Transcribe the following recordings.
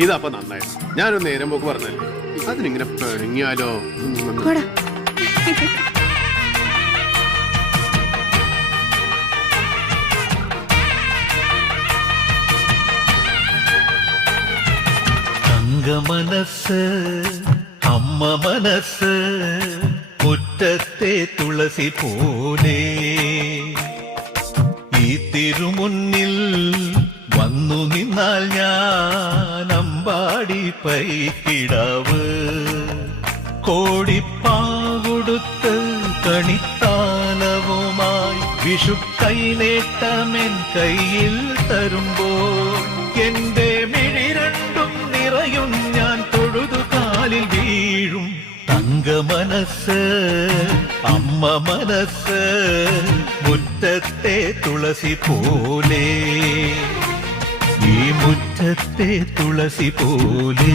ഇതപ്പൊ നന്നായി. ഞാനൊരു നേരം പോക്ക് പറഞ്ഞല്ലേ? അതിനിങ്ങനെ പിണങ്ങിയാലോ പോടാ. മനസ്സ് അമ്മ മനസ്സ് മുറ്റത്തെ തുളസി പോലെ. ഈ തിരുമുന്നിൽ നിന്നാൽ ഞാൻ അമ്പാടി പൈക്കിടാവ്. കോടിപ്പാകൊടുത്ത് കണിത്താലവുമായി വിഷു കൈനേട്ടമെൻ കയ്യിൽ തരുമ്പോൾ എന്റെ മിഴി രണ്ടും നിറയും ഞാൻ തൊഴുതു കാലിൽ വീഴും. തങ്ക മനസ്സ് അമ്മ മനസ്സ് മുറ്റത്തെ തുളസി പോലെ. ഈ മുറ്റത്തെ തുളസി പോലെ.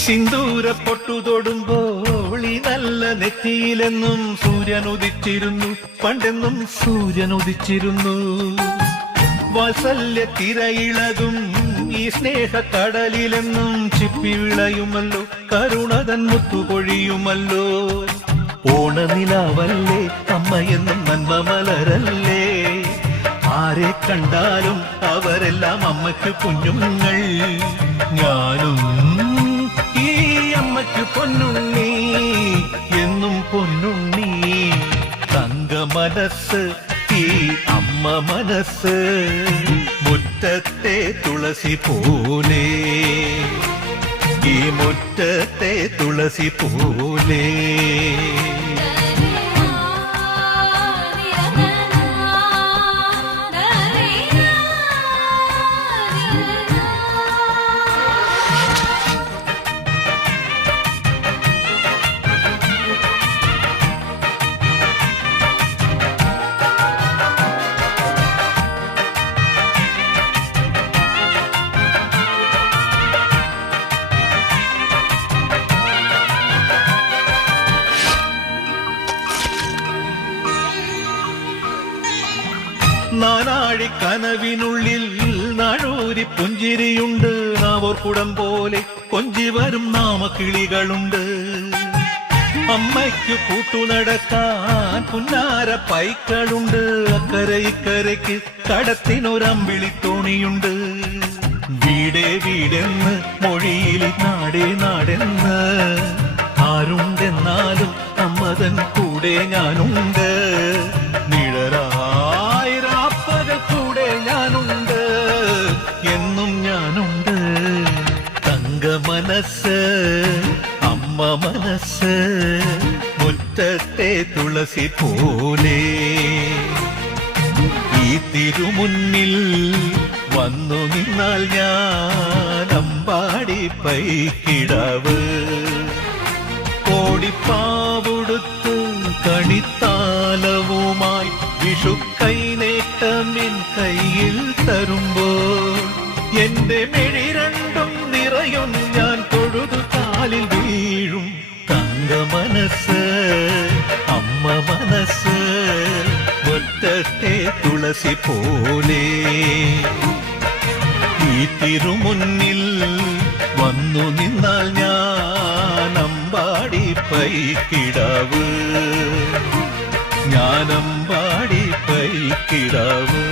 സിന്ദൂര പൊട്ടു തൊടുമ്പോൾ ഈ നല്ല നെറ്റിയിലെന്നും സൂര്യൻ ഉദിച്ചിരുന്നു പണ്ടെന്നും സൂര്യൻ ഉദിച്ചിരുന്നു വാത്സല്യ തിരയിളകും ഈ സ്നേഹ കടലിലെന്നും ചിപ്പി വിളയുമല്ലോ. കരുണതൻ മുത്തുപൊഴിയുമല്ലോ ഓണനിലാവല്ലേ അമ്മയെന്നും നന്മ മലരല്ലേ? ആരെ കണ്ടാലും അവരെല്ലാം അമ്മയ്ക്ക് കുഞ്ഞുങ്ങൾ ഞാനും ഈ അമ്മയ്ക്ക് പൊന്നുണ്ണി. മനസ്സ് ഈ അമ്മ മനസ്സ്. മുറ്റത്തെ തുളസി പോലെ ഈ മുറ്റത്തെ തുളസി പോലെ നാനാഴി കനവിനുള്ളിൽ നാഴൂരി പുഞ്ചിരിയുണ്ട്. നാവോർക്കുടം പോലെ കൊഞ്ചി വരും നാമക്കിളികളുണ്ട്. അമ്മയ്ക്ക് കൂട്ടുനടക്കാൻ പുന്നാര പൈക്കളുണ്ട്. അക്കരെ ഇക്കരയ്ക്ക് കടത്തിനൊരമ്പിളി തോണിയുണ്ട്. വീടേ വീടെന്ന് മൊഴിയിൽ നാടേ നാടെന്ന് ആരുണ്ടെന്നാലും അമ്മതൻ കൂടെ ഞാനുണ്ട്. മനസ്സ് അമ്മ മനസ്സ് മുറ്റത്തെ തുളസി പോലെ. ഈ തിരുമുന്നിൽ വന്നു നിന്നാൽ ഞാൻ അമ്പാടി പൈക്കിടാവ്. കോടിപ്പാവുടുത്ത് കണിത്താലവുമായി വിഷു കൈനേട്ടമിൻ കയ്യിൽ തരുമ്പോൾ എന്റെ മിഴി രണ്ടും നിറയും ഞാൻ തൊഴുതു കാലിൽ വീഴും. തങ്ക മനസ്സ് അമ്മ മനസ്സ് മുറ്റത്തെ തുളസി പോലെ. ഈ തിരുമുന്നിൽ വന്നു നിന്നാൽ ഞാൻ അമ്പാടി പൈക്കിടാവ്. ഞാനമ്പാടി പൈക്കിടാവ്.